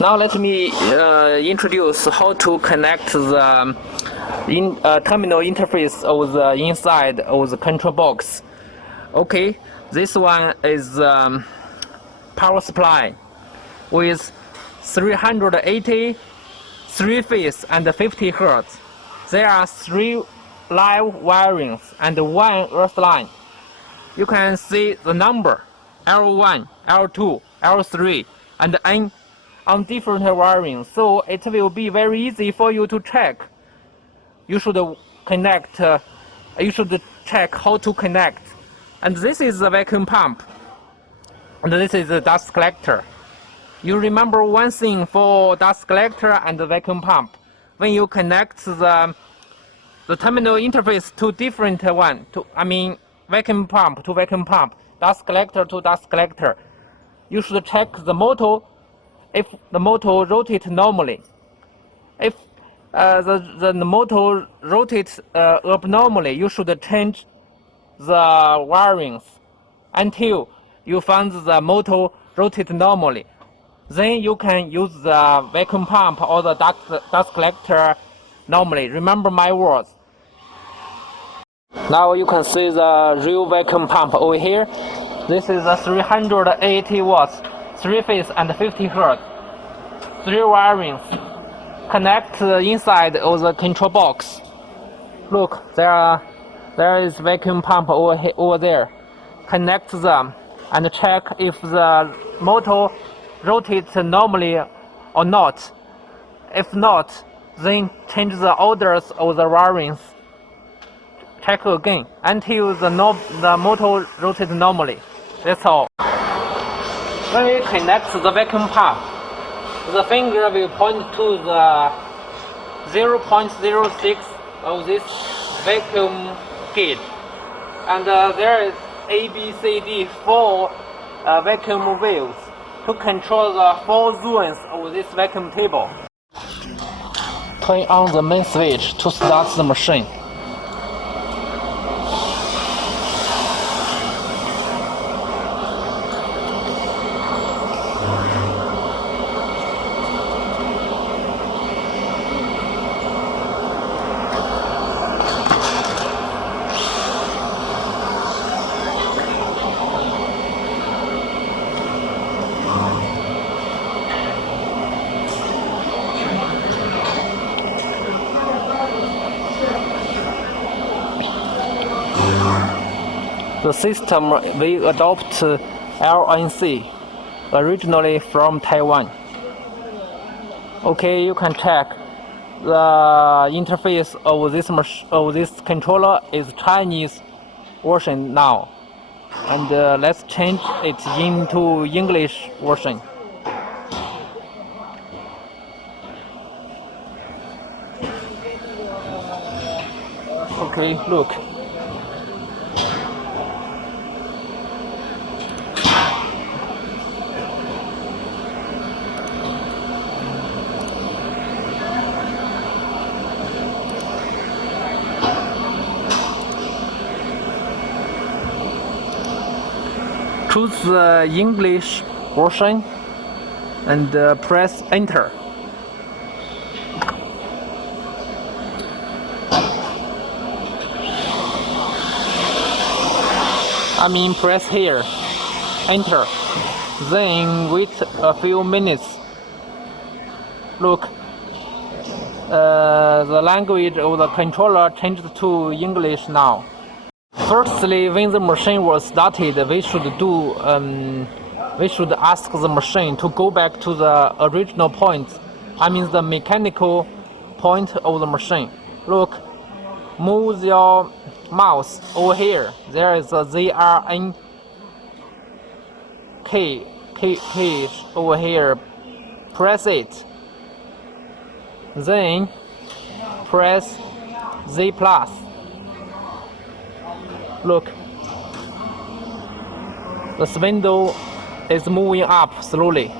Now let me introduce how to connect the terminal interface of the inside of the control box. Okay, this one is power supply with 380, 3-phase and 50 Hz. There are 3 live wirings and 1 earth line. You can see the number L1, L2, L3 and N on different wirings, so it will be very easy for you to check. You should connect. You should check how to connect. And this is the vacuum pump, and this is the dust collector. You remember one thing for dust collector and the vacuum pump: when you connect the terminal interface to different one, vacuum pump to vacuum pump, dust collector to dust collector, you should check the motor. If the motor rotates normally, if the motor rotates abnormally, you should change the wirings until you find the motor rotates normally. Then you can use the vacuum pump or the dust collector normally. Remember my words. Now you can see the real vacuum pump over here. This is a 380 watts. 3-phase and 50 Hz, 3 wirings connect the inside of the control box. Look, there is vacuum pump over there. Connect them and check if the motor rotates normally or not. If not, then change the orders of the wirings. Check again until the motor rotates normally. That's all. When we connect the vacuum pump, the finger will point to the 0.06 of this vacuum gauge, and there is A, B, C, D 4 vacuum wheels to control the 4 zones of this vacuum table. Turn on the main switch to start the machine. The system will adopt LNC, originally from Taiwan. Okay, you can check the interface of this controller is Chinese version now, and let's change it into English version. Okay, look. Choose the English version and press enter. Press here, enter, then wait a few minutes. Look, the language of the controller changed to English now. Firstly, when the machine was started, we should ask the machine to go back to the original point. The mechanical point of the machine. Look, move your mouse over here. There is a ZRN key over here. Press it. Then press Z plus. Look, the spindle is moving up slowly.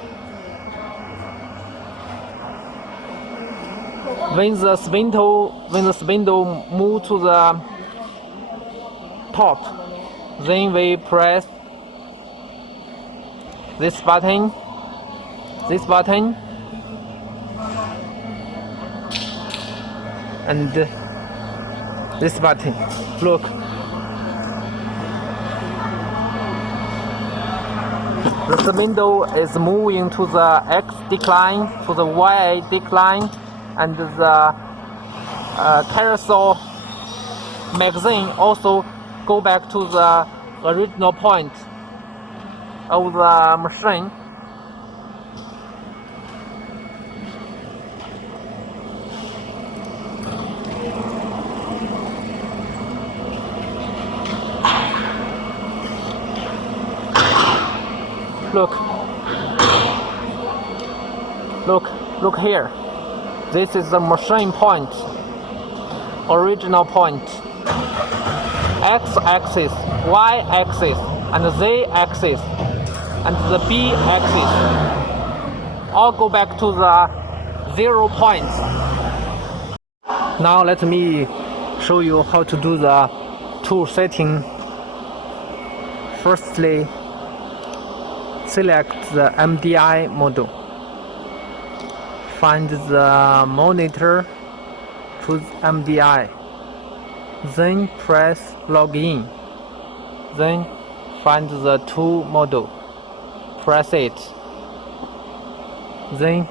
When the spindle moves to the top, then we press this button, and this button. Look. This window is moving to the X decline, to the Y decline, and the carousel magazine also go back to the original point of the machine. Look here. This is the machine point, original point. X-axis, Y-axis, and Z-axis, and the B-axis all go back to the 0 point. Now let me show you how to do the tool setting. Firstly, select the MDI model. Find the monitor, choose MDI. Then press login. Then find the tool model. Press it. Then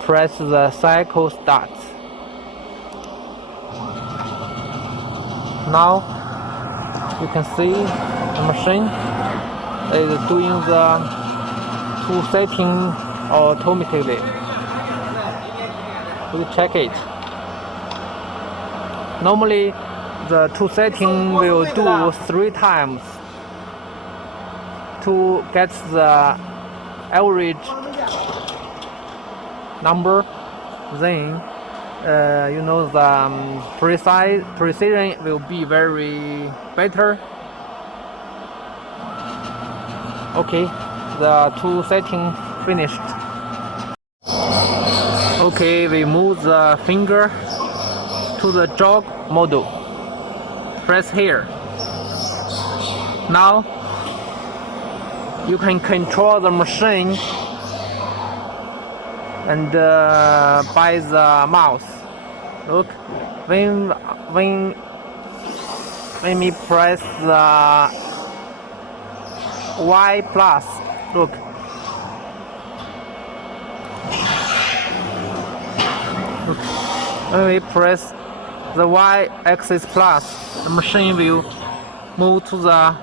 press the cycle start. Now you can see the machine is doing the tool setting automatically. We check it. Normally the tool setting will do 3 times to get the average number. Then the precision will be very better. Okay, the tool setting finished. Okay, we move the finger to the jog model. Press here. Now you can control the machine and by the mouse. Look, when we press the Y plus, look. When we press the Y axis plus, the machine will move to the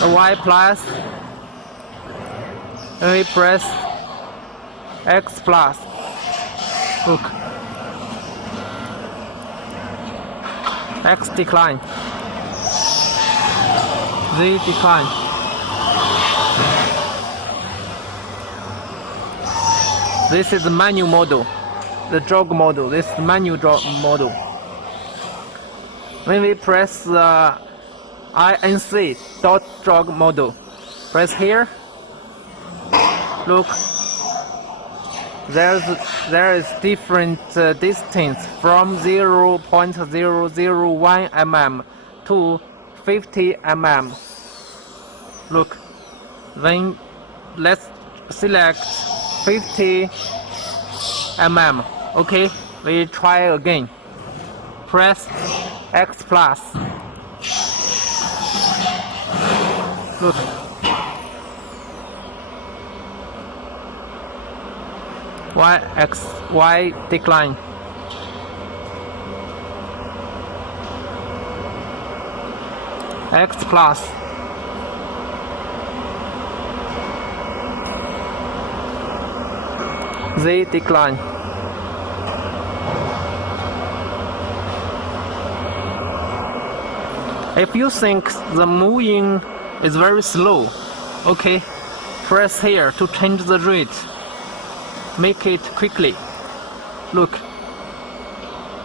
Y plus. When we press X plus, look, X decline, Z decline. This is the manual model, the jog model. This is the manual jog model. When we press the INC dot jog model, press here. Look, there is different distance from 0.001 mm to 50 mm. Look, then let's select 50 mm. Okay, we try again. Press X plus. Look. Y decline. X plus. Z decline. If you think the moving is very slow, okay, press here to change the rate. Make it quickly. Look,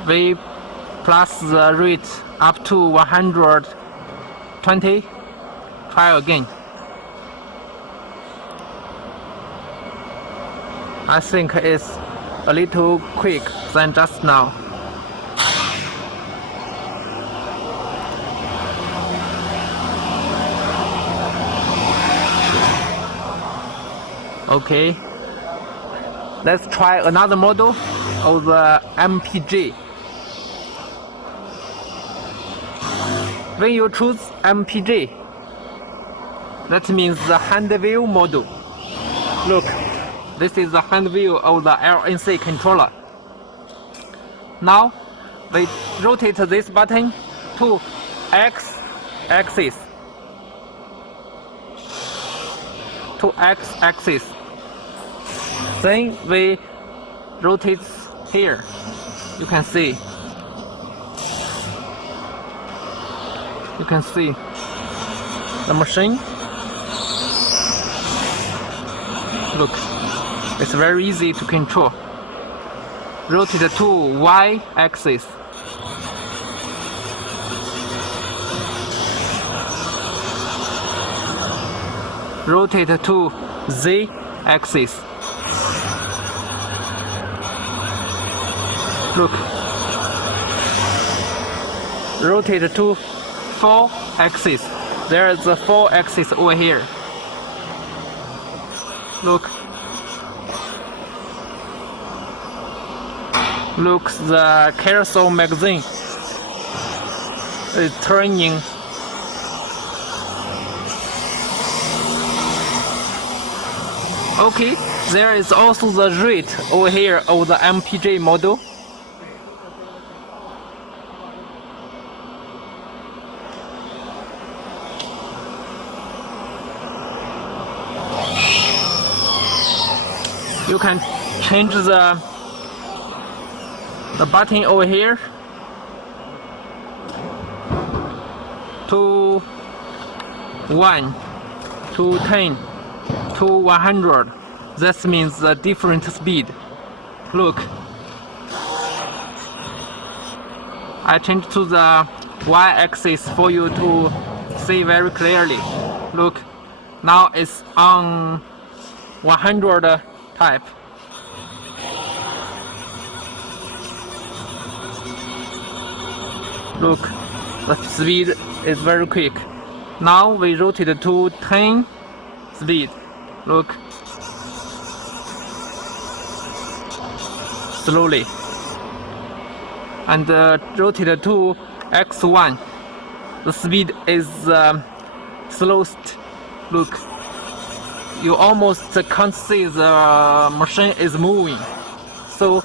we plus the rate up to 120. Try again. I think it's a little quick than just now. Okay, let's try another model. of the MPG. When you choose MPG, that means the hand wheel model. Look, this is the hand wheel of the LNC controller. Now we rotate this button to X axis. Then we rotate here. You can see the machine. Look, it's very easy to control. Rotate to Y axis. Rotate to Z axis. Look. Rotate to 4 axis. There is a 4 axis over here. Look. Look, the carousel magazine is turning. Okay, there is also the rate over here of the MPG model. You can change the button over here to 1, to 10, to 100. That means the different speed. Look, I changed to the Y-axis for you to see very clearly. Look, now it's on 100 type. Look, the speed is very quick. Now we rotate to 10 speed. Look, slowly, and rotate to X1. The speed is slowest. Look, you almost can't see the machine is moving. So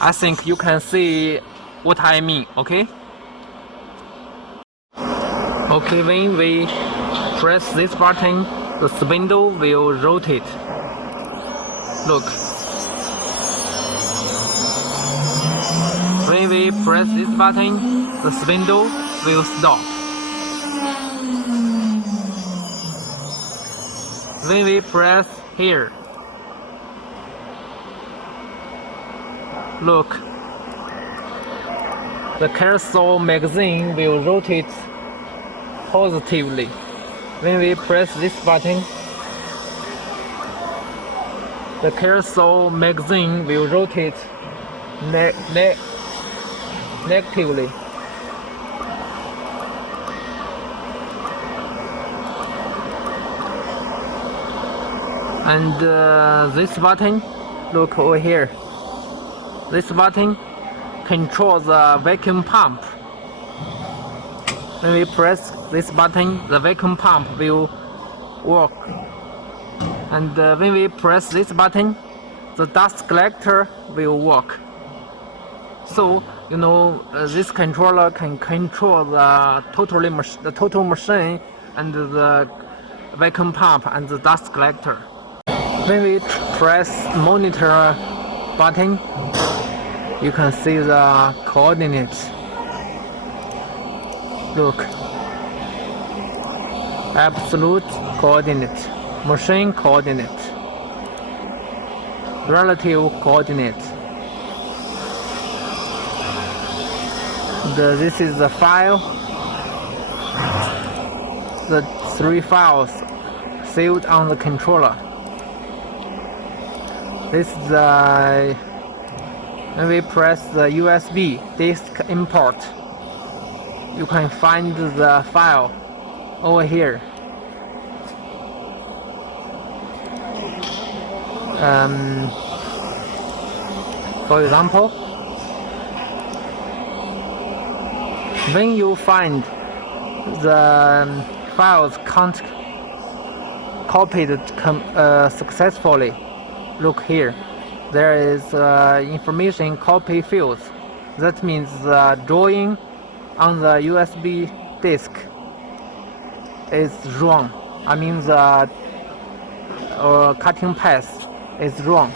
I think you can see what I mean. Okay. Okay, when we press this button, the spindle will rotate. Look. When we press this button, the spindle will stop. When we press here, look, the carousel magazine will rotate positively. When we press this button, the carousel magazine will rotate negatively. And this button, look over here. This button controls the vacuum pump. When we press this button, the vacuum pump will work. And when we press this button, the dust collector will work. So, you know, this controller can control the total machine and the vacuum pump and the dust collector. When we press monitor button, you can see the coordinates. Look, absolute coordinate, machine coordinate, relative coordinate. This is the file, the 3 files saved on the controller. This is the, when we press the USB disk import, you can find the file over here. For example, when you find the files can't copied successfully, look here. There is information copy fields. That means the drawing on the USB disk is wrong. I mean the cutting path is wrong.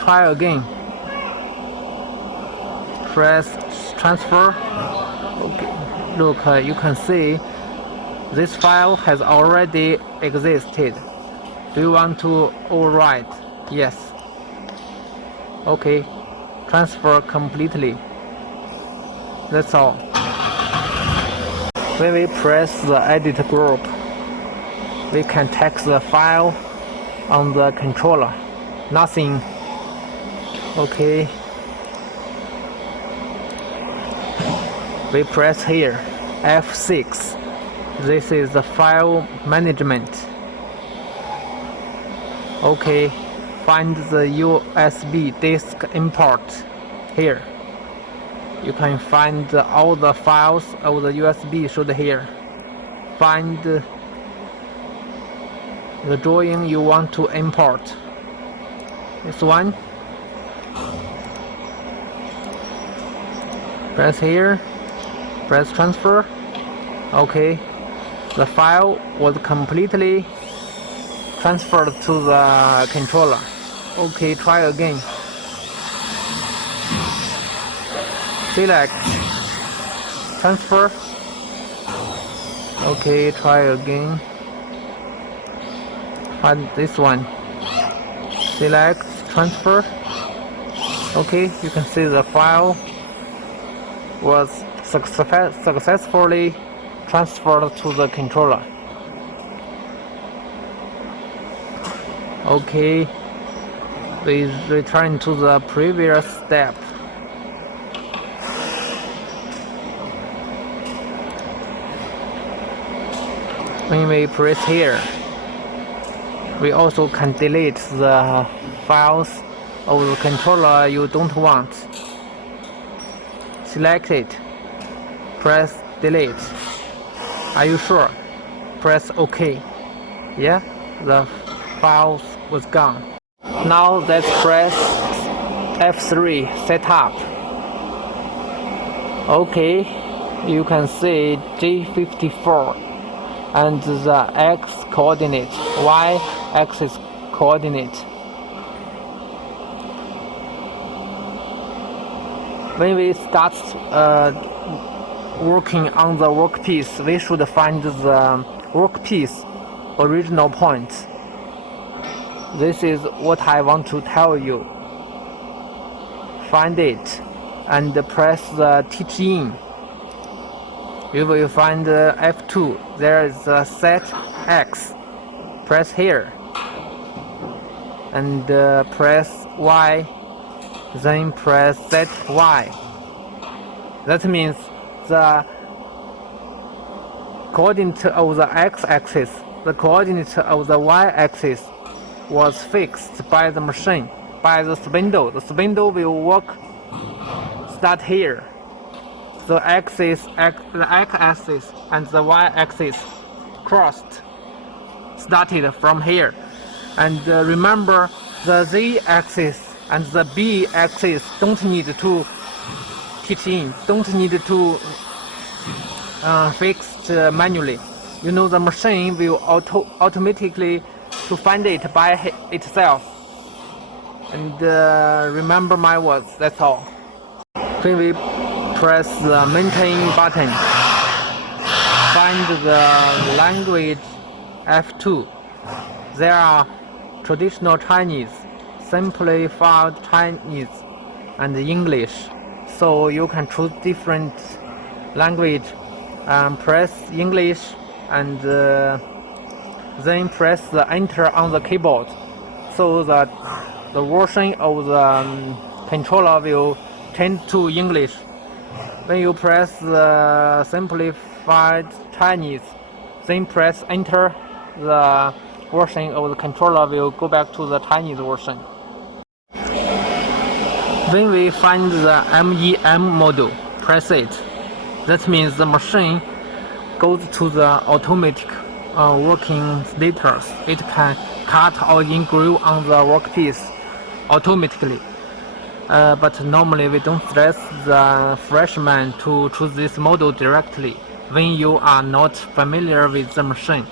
Try again. Press transfer. Okay. Look, you can see this file has already existed. Do you want to overwrite? Yes. Okay. Transfer completely. That's all. When we press the edit group, we can text the file on the controller. Nothing. Okay. We press here F6. This is the file management. Okay, find the USB disk import here. You can find all the files of the USB should here. Find the drawing you want to import. This one. Press here. Press transfer. Okay, the file was completely transferred to the controller. Okay, try again. Select, transfer. Okay, try again. Find this one. Select, transfer. Okay, you can see the file was successfully transferred to the controller. Okay, we return to the previous step. When we press here, we also can delete the files of the controller you don't want. Select it. Press delete. Are you sure? Press OK. Yeah, the files was gone. Now let's press F3 setup. Okay, you can see G54 and the X coordinate, Y axis coordinate. When we start working on the workpiece, we should find the workpiece original point. This is what I want to tell you. Find it and press the teach in. You will find F2. There is a set X. Press here and press Y. Then press set Y. That means the coordinate of the x-axis, the coordinate of the y-axis was fixed by the machine, by the spindle. The spindle will work, start here. The x-axis and the y-axis crossed, started from here. And remember, the z-axis and the b-axis don't need to teach in, don't need to fix manually. You know, the machine will automatically to find it by itself. And remember my words, that's all. When we press the maintain button, find the language F2. There are traditional Chinese, simplified Chinese, and English. So you can choose different language and press English and then press the enter on the keyboard, so that the version of the controller will change to English. When you press the simplified Chinese, then press enter, the version of the controller will go back to the Chinese version. When we find the MEM model, press it. That means the machine goes to the automatic working status. It can cut or engrave on the workpiece automatically. But normally we don't stress the freshman to choose this model directly when you are not familiar with the machine.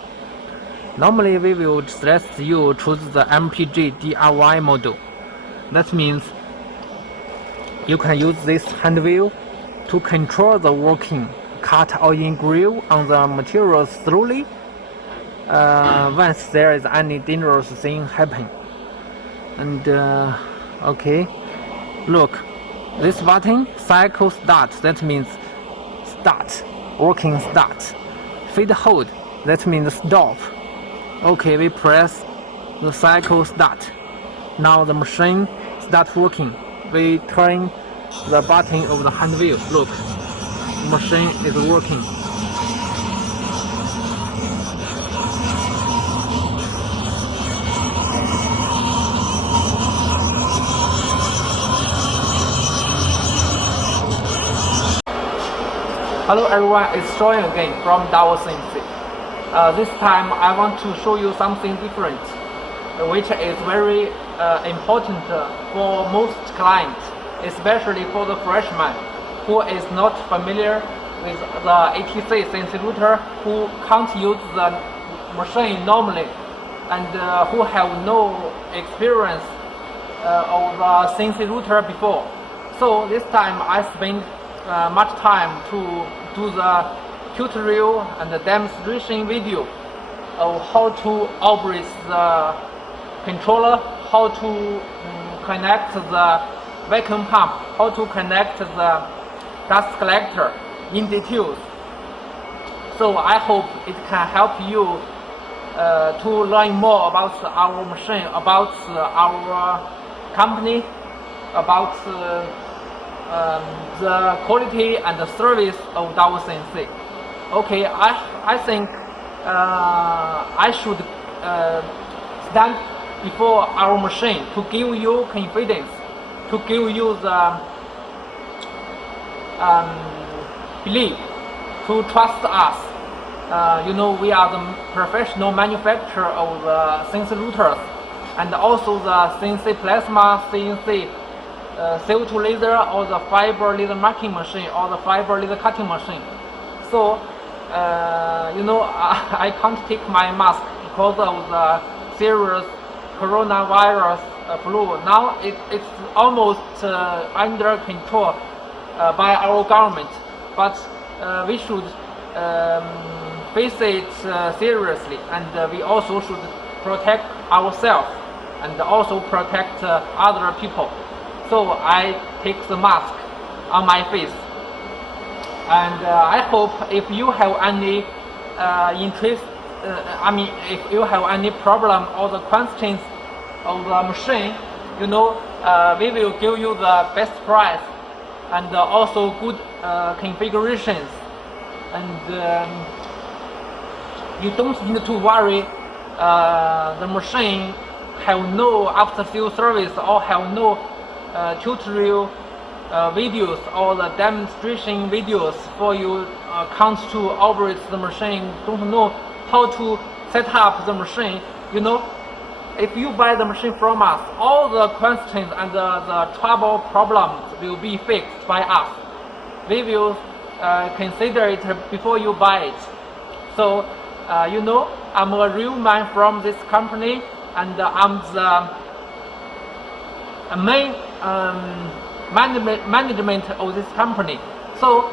Normally we will suggest you choose the MPG DIY model. That means you can use this hand wheel to control the working, cut or engrave on the materials slowly once there is any dangerous thing happen. And okay, look, this button cycle start, that means start, working start. Feed hold, that means stop. Okay, we press the cycle start. Now the machine start working. We turn the button of the hand wheel. Look, the machine is working. Hello everyone, it's Sean again from DOWEL CNC. This time I want to show you something different, which is very important for most clients, especially for the freshman who is not familiar with the ATC CNC router, who can't use the machine normally, and who have no experience of the CNC router before. So this time I spend much time to do the tutorial and the demonstration video of how to operate the controller, how to connect the vacuum pump, how to connect the dust collector in details. So I hope it can help you to learn more about our machine, about our company, about the quality and the service of DOWEL CNC. Okay, I think I should stand before our machine to give you confidence, to give you the belief, to trust us. You know, we are the professional manufacturer of the CNC routers, and also the CNC plasma, CNC CO2 laser, or the fiber laser marking machine, or the fiber laser cutting machine. So you know, I can't take my mask because of the serious coronavirus flu. Now it's almost under control by our government, but we should face it seriously, and we also should protect ourselves and also protect other people. So I take the mask on my face, and I hope if you have any interest, if you have any problem or the questions of the machine, you know, we will give you the best price and also good configurations, and you don't need to worry the machine have no after sales service or have no tutorial videos or the demonstration videos for you can't to operate the machine, don't know how to set up the machine. You know, if you buy the machine from us, all the questions and the trouble problems will be fixed by us. We will consider it before you buy it. So you know, I'm a real man from this company, and I'm the main management of this company. So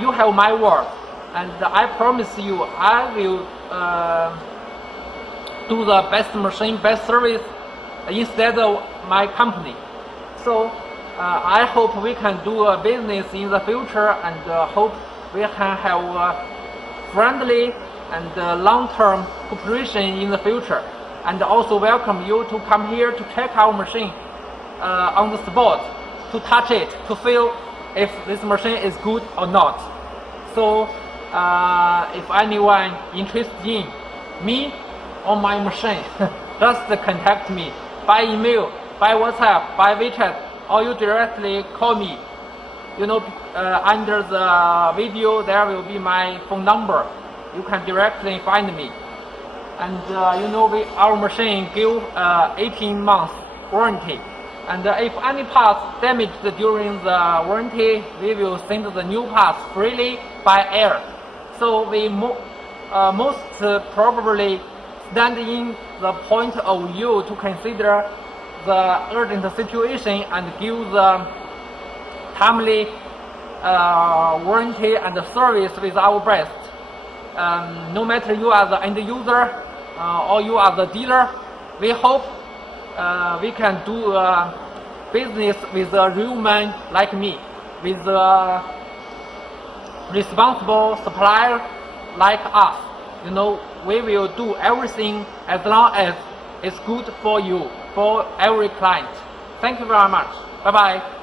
you have my word, and I promise you I will do the best machine, best service instead of my company. So I hope we can do a business in the future, and hope we can have a friendly and long-term cooperation in the future, and also welcome you to come here to check our machine on the spot, to touch it, to feel if this machine is good or not. So if anyone interested in me on my machine, just contact me by email, by WhatsApp, by WeChat, or you directly call me. You know, under the video there will be my phone number. You can directly find me. And you know, our machine give 18 months warranty. And if any parts damaged during the warranty, we will send the new parts freely by air. So we most probably stand in the point of view to consider the urgent situation and give the timely warranty and service with our best. No matter you are the end user or you are the dealer, we hope we can do business with a real man like me, with a responsible supplier like us. You know, we will do everything as long as it's good for you, for every client. Thank you very much. Bye bye.